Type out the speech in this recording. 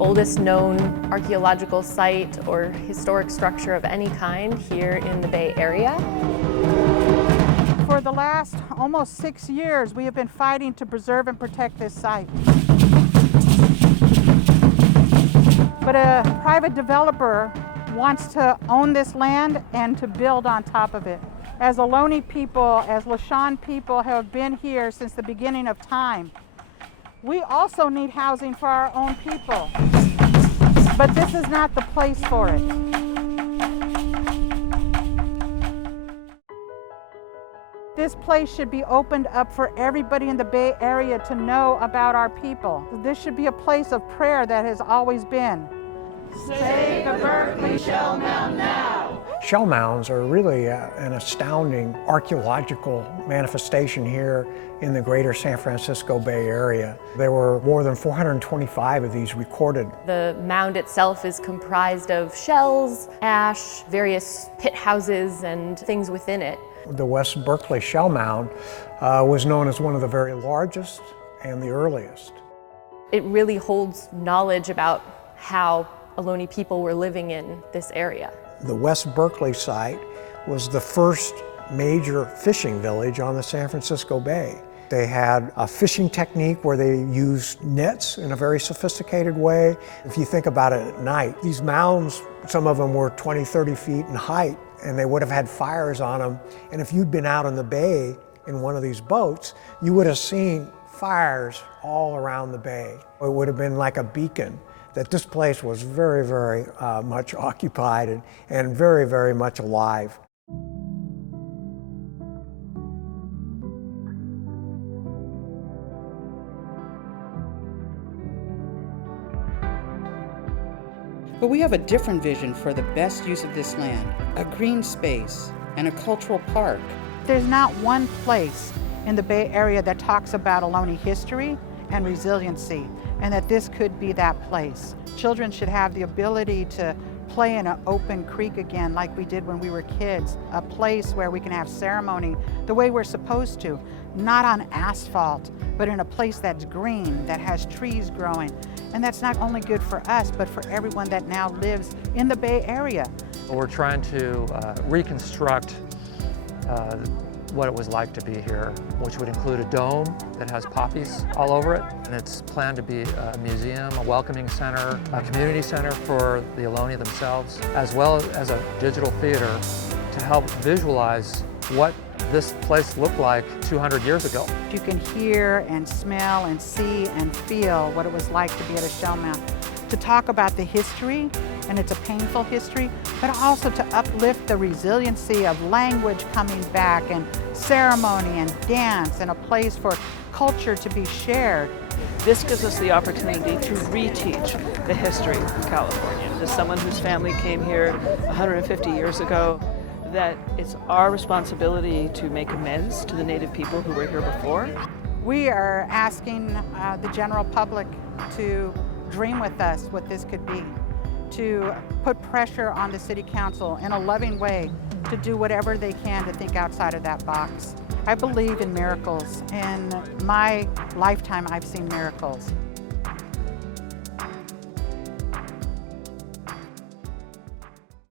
oldest known archaeological site or historic structure of any kind here in the Bay Area. For the last almost 6 years, we have been fighting to preserve and protect this site. But a private developer wants to own this land and to build on top of it. As Ohlone people, as Lisjan people have been here since the beginning of time, we also need housing for our own people. But this is not the place for it. This place should be opened up for everybody in the Bay Area to know about our people. This should be a place of prayer that has always been. Save the Berkeley Shellmound now! Shellmounds are really an astounding archaeological manifestation here in the greater San Francisco Bay Area. There were more than 425 of these recorded. The mound itself is comprised of shells, ash, various pit houses, and things within it. The West Berkeley Shellmound was known as one of the very largest and the earliest. It really holds knowledge about how Ohlone people were living in this area. The West Berkeley site was the first major fishing village on the San Francisco Bay. They had a fishing technique where they used nets in a very sophisticated way. If you think about it at night, these mounds, some of them were 20, 30 feet in height, and they would have had fires on them. And if you'd been out in the bay in one of these boats, you would have seen fires all around the bay. It would have been like a beacon that this place was very, very much occupied and very, very much alive. But we have a different vision for the best use of this land, a green space and a cultural park. There's not one place in the Bay Area that talks about Ohlone history and resiliency, and that this could be that place. Children should have the ability to play in an open creek again like we did when we were kids, a place where we can have ceremony the way we're supposed to, not on asphalt, but in a place that's green, that has trees growing. And that's not only good for us, but for everyone that now lives in the Bay Area. We're trying to reconstruct what it was like to be here, which would include a dome that has poppies all over it. And it's planned to be a museum, a welcoming center, a community center for the Ohlone themselves, as well as a digital theater to help visualize what this place looked like 200 years ago. You can hear and smell and see and feel what it was like to be at a Shellmound. To talk about the history, and it's a painful history, but also to uplift the resiliency of language coming back and ceremony and dance and a place for culture to be shared. This gives us the opportunity to reteach the history of California. As someone whose family came here 150 years ago, that it's our responsibility to make amends to the Native people who were here before. We are asking the general public to dream with us what this could be, to put pressure on the City Council in a loving way to do whatever they can to think outside of that box. I believe in miracles. In my lifetime, I've seen miracles.